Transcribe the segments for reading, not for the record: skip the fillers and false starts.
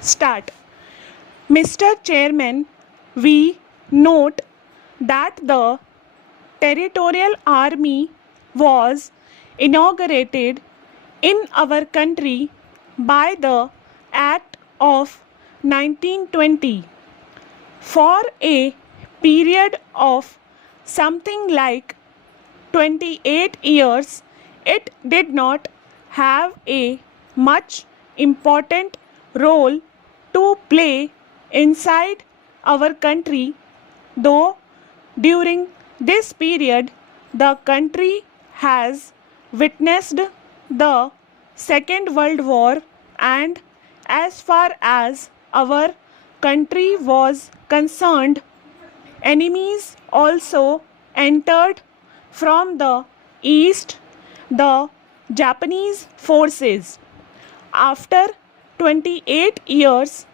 Start. Mr. Chairman, we note that the Territorial Army was inaugurated in our country by the Act of 1920. For a period of something like 28 years, it did not have a much important role to play inside our country, though during this period the country has witnessed the Second World War, and as far as our country was concerned, enemies also entered from the east, the Japanese forces. After 28 years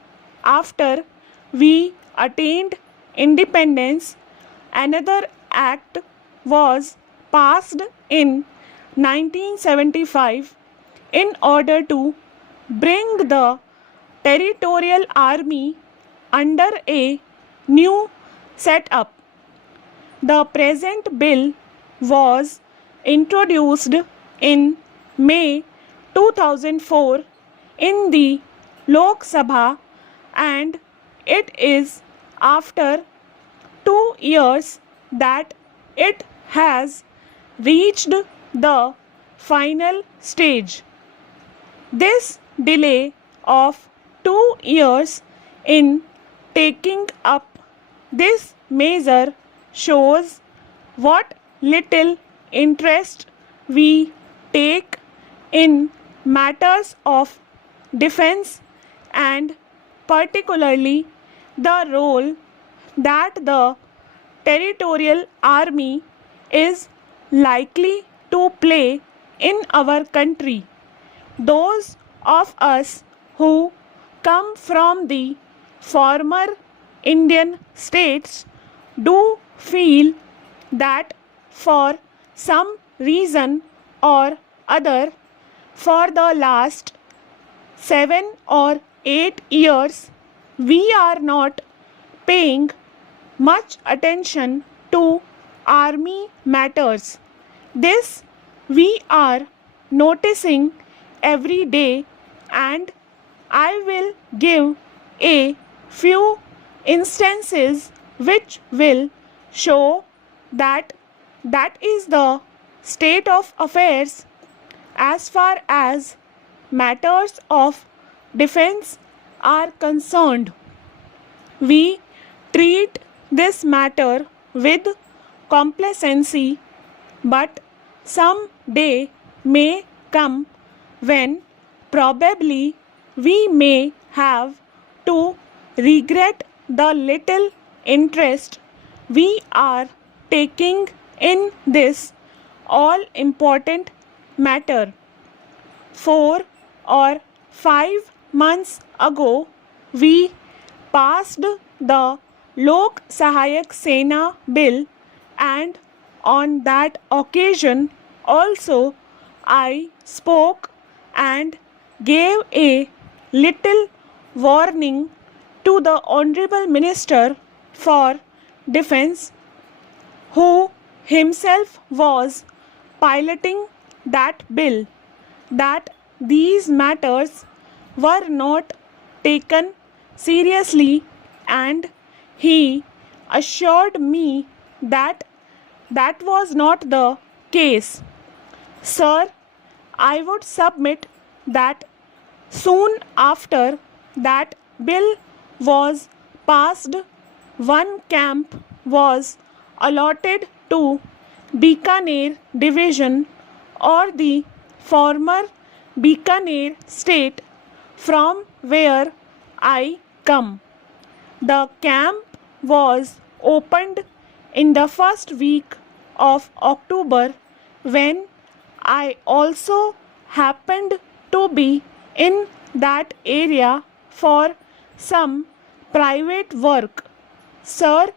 after we attained independence, another act was passed in 1975 in order to bring the Territorial Army under a new setup. The present bill was introduced in May 2004 in the Lok Sabha, and it is after 2 years that it has reached the final stage. This delay of 2 years in taking up this measure shows what little interest we take in matters of defense, and particularly the role that the Territorial Army is likely to play in our country. Those of us who come from the former Indian states do feel that for some reason or other, for the last 7 or 8 years, we are not paying much attention to army matters. This we are noticing every day, and I will give a few instances which will show that that is the state of affairs as far as matters of defense are concerned. We treat this matter with complacency, but some day may come when probably we may have to regret the little interest we are taking in this all important matter. 4 or 5 months ago, we passed the Lok Sahayak Sena bill, and on that occasion also I spoke and gave a little warning to the Honorable Minister for Defense, who himself was piloting that bill, that these matters were not taken seriously, and he assured me that that was not the case. Sir, I would submit that soon after that bill was passed, one camp was allotted to Bikaner division, or the former Bikaner state from where I come. The camp was opened in the first week of October, when I also happened to be in that area for some private work. Sir,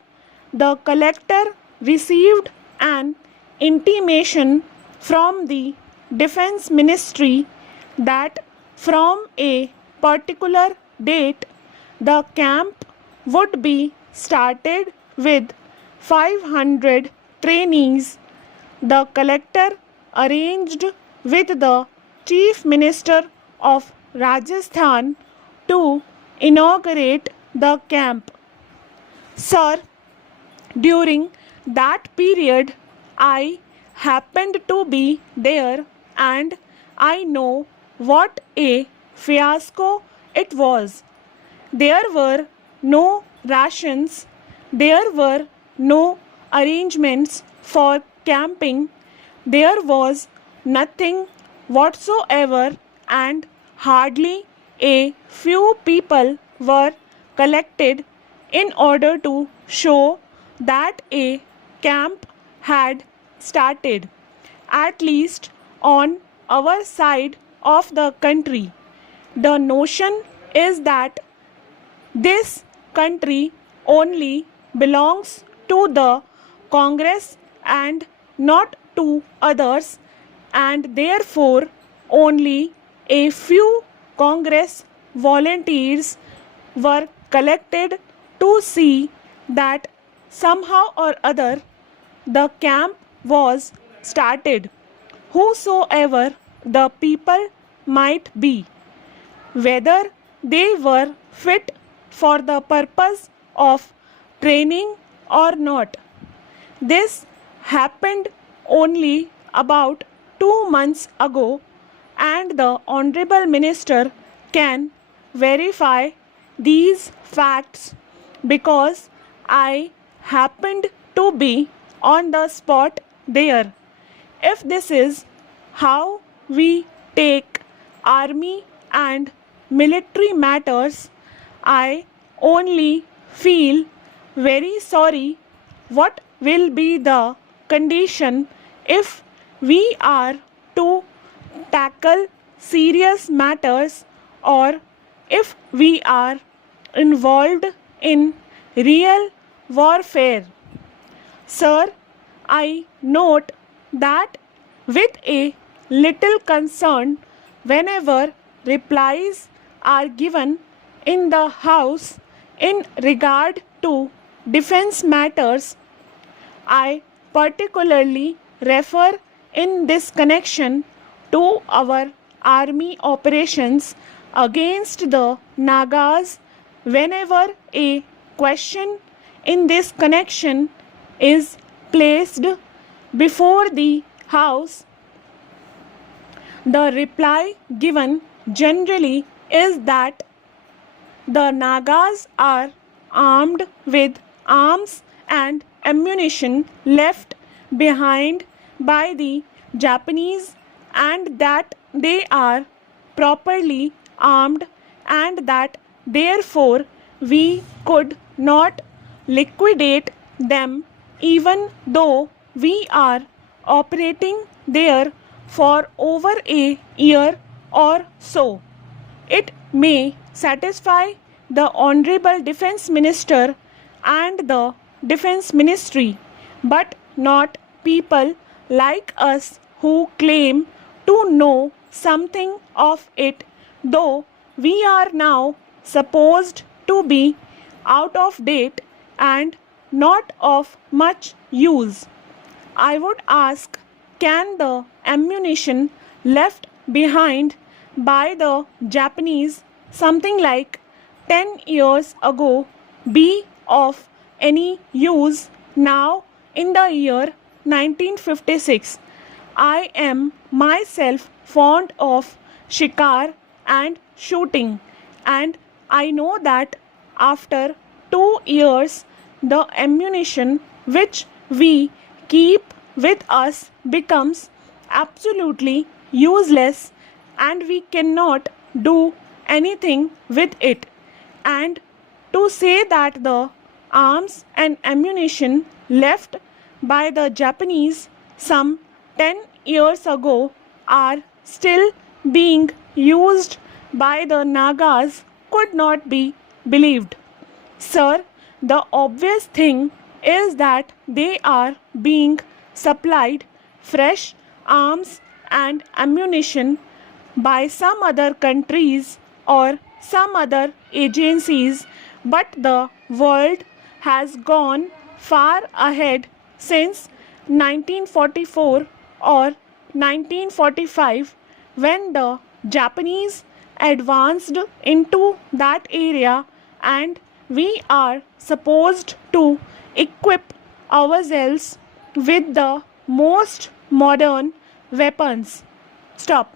the collector received an intimation from the Defense Ministry that from a particular date the camp would be started with 500 trainees. The collector arranged with the Chief Minister of Rajasthan to inaugurate the camp. Sir, during that period, I happened to be there and I know what a fiasco it was. There were no rations, there were no arrangements for camping, there was nothing whatsoever, and hardly a few people were collected in order to show that a camp had started, at least on our side of the country. The notion is that this country only belongs to the Congress and not to others, and therefore only a few Congress volunteers were collected to see that somehow or other the camp was started, whosoever the people might be, whether they were fit for the purpose of training or not. This happened only about 2 months ago, and the Honorable Minister can verify these facts because I happened to be on the spot there. If this is how we take army and military matters, I only feel very sorry. What will be the condition if we are to tackle serious matters, or if we are involved in real warfare? Sir, I note that with a little concern whenever replies are given in the House in regard to defense matters. I particularly refer in this connection to our army operations against the Nagas. Whenever a question in this connection is placed before the House, the reply given generally is that the Nagas are armed with arms and ammunition left behind by the Japanese, and that they are properly armed, and that therefore we could not liquidate them even though we are operating there for over a year or so. It may satisfy the Honorable Defense Minister and the Defense Ministry, but not people like us who claim to know something of it, though we are now supposed to be out of date and not of much use. I would ask, can the ammunition left behind by the Japanese something like 10 years ago be of any use now in the year 1956? I am myself fond of shikar and shooting, and I know that after 2 years the ammunition which we keep with us becomes absolutely useless and we cannot do anything with it. And to say that the arms and ammunition left by the Japanese some 10 years ago are still being used by the Nagas could not be believed. Sir, the obvious thing is that they are being supplied fresh arms and ammunition by some other countries or some other agencies, but the world has gone far ahead since 1944 or 1945 when the Japanese advanced into that area, and we are supposed to equip ourselves with the most modern weapons. Stop.